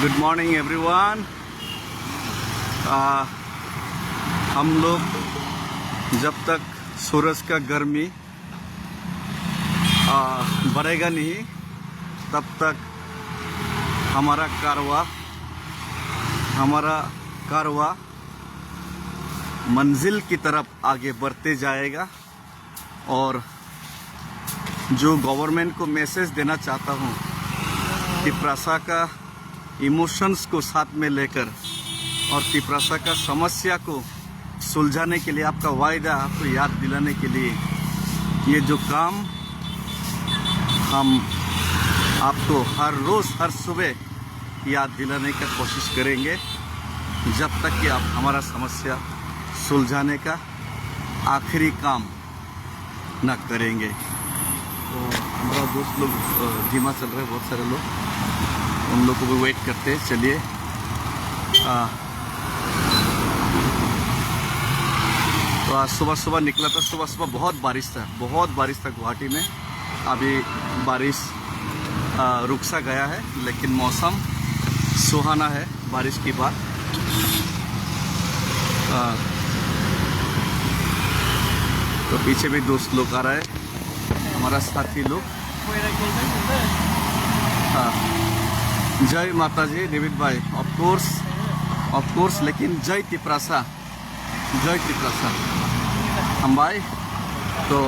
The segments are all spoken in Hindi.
Good morning everyone. हम लोग जब तक सूरज का गर्मी बढ़ेगा नहीं तब तक हमारा कारवा मंजिल की तरफ आगे बढ़ते जाएगा। और जो गवर्नमेंट को मैसेज देना चाहता हूँ कि तिप्रासा का इमोशंस को साथ में लेकर और तिप्रासा का समस्या को सुलझाने के लिए आपका वायदा आपको याद दिलाने के लिए ये जो काम हम आपको हर रोज़ हर सुबह याद दिलाने का कोशिश करेंगे जब तक कि आप हमारा समस्या सुलझाने का आखिरी काम न करेंगे। तो हमारा दोस्त लोग धीमा चल रहे हैं, बहुत सारे लोग, उन लोग को भी वेट करते हैं। चलिए तो आज सुबह निकला था। सुबह बहुत बारिश था गुवाहाटी में। अभी बारिश रुक सा गया है, लेकिन मौसम सुहाना है बारिश की बात। तो पीछे भी दोस्त लोग आ रहा है, हमारा साथी लोग। हाँ, जय माता जी डेविड भाई, ऑफ कोर्स, लेकिन जय तिप्रासा हम भाई। तो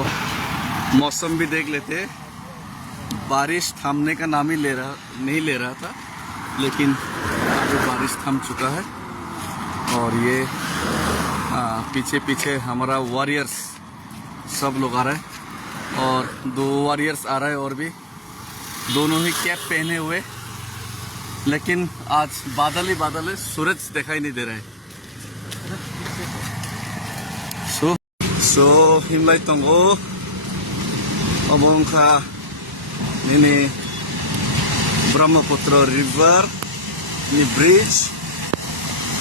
मौसम भी देख लेते। बारिश थामने का नाम ही नहीं ले रहा था, लेकिन अभी बारिश थम चुका है। और ये पीछे हमारा वॉरियर्स सब लोग आ रहे हैं, और 2 वॉरियर्स आ रहे हैं, और भी दोनों ही कैप पहने हुए। लेकिन आज बादल ही बादल है, सूरज दिखाई नहीं दे रहा है। सो हिमलाई तंगो अबंखा ini Brahmaputra river ini bridge.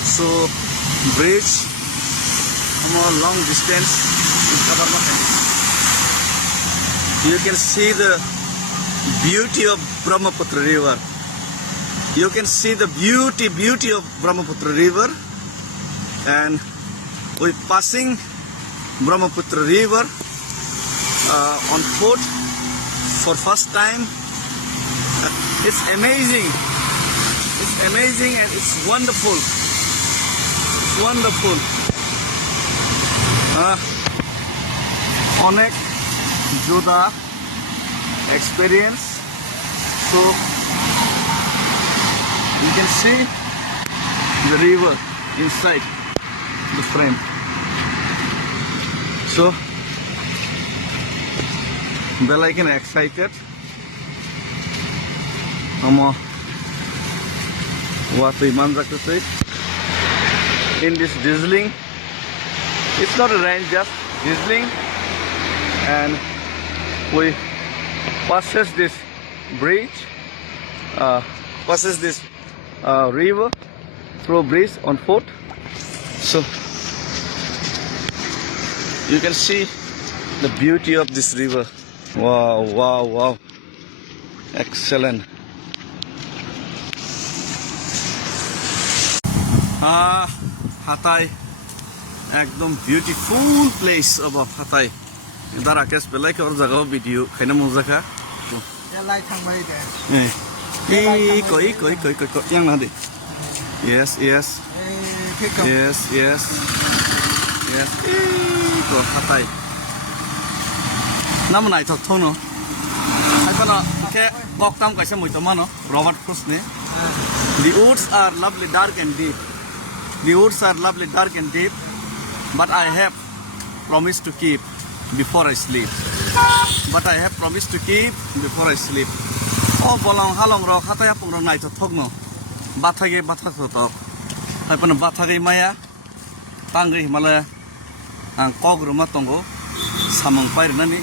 So bridge more long distance in cover. You can see the beauty of Brahmaputra river. You can see the beauty of Brahmaputra river, and we passing Brahmaputra river on foot for first time. It's amazing and it's wonderful. Onek Joda experience. So you can see the river inside the frame. So well, I can excited. What we managed to say in this drizzling. It's not a rain, just drizzling. And we passes this bridge, passes this river through bridge on foot. So you can see the beauty of this river. Wow, excellent. Hatay, एकदम ब्यूटीफुल प्लेस अब हाथाय। इधर आकेश बेलाय के और जगह वीडियो खाना मजा खा। कोई yang nanti. Yes. Itu Hatay. Namun naik tak tahu no. Apa ke koktam kaisa muita mano Robert Cross ne. The woods are lovely dark and deep. But I have promised to keep before I sleep. Oh, bolong halong rok Hatay apung rok naik tak tahu no. Bathage tok. Apa bathage maya. Tangri Himalaya. Ang kog rumah tonggo samang pair nani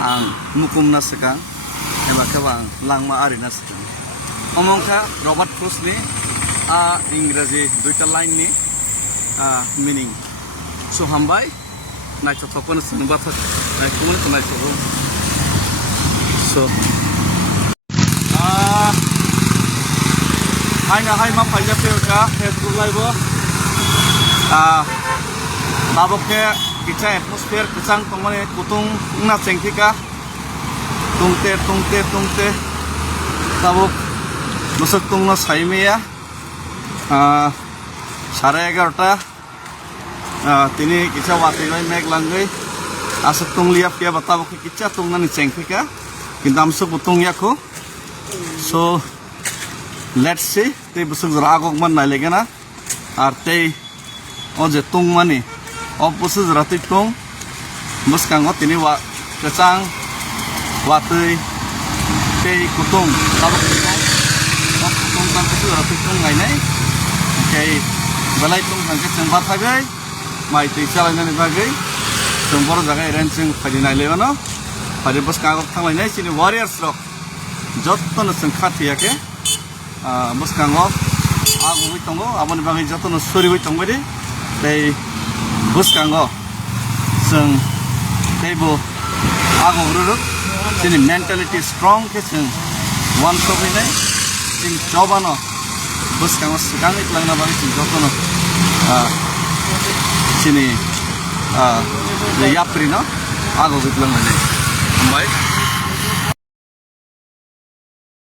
ang mukum nasaka eba kabang langma ari nasaka omongka Robert Cross ni Ingraji duita line ni meaning so hambai na chotopon sunba thak na kumun kunai so hai ma padyatra ka Facebook live babokhe kicha atmosphere kichang tongmane kutung na chengthika tungte tabuk busuk tungna saimeya 11:30 তিনি কিছা ওয়াতিলাই মেঘ লাঙ্গৈ আসুক তুংলিয়া পিয়া বাতাবকে কিছা তুংনানি চেংথিকা কিন্তু আমসু বুতুংয়াখো সো লেটস সি তে বুসুক রাগক মান নাইলেগেনা আর তে ও যে তুংমানি ও বুসু রাতি তুং মুসকাঙ্গ তিনি ওয়া কেচাং ওয়াতৈ তে কুতুং tabuk kutung tan busu rati tung ngainai oke balai tung hangke chengba thagai mai tei chalainani bagai जों बर जागाय रेन्सिं फालिनाय लेवनो फारि बस कागज थांलायनाय सिनि वारियार्स रक जत्तनो जों खाथियाके बस कांगो आगुबै दङ आबनि बागै जत्तनो सरिबै दंबायदि दै बस कांगो जों दैबो आगुरुरु सिनि मेन्टालिटी स्ट्रंग के जों वान सफैनाय जों जबानो बस कांगो सिगाङै लांना बागै जों जत्तनो सिनि यात्री no आगो गइतलांनाय बाय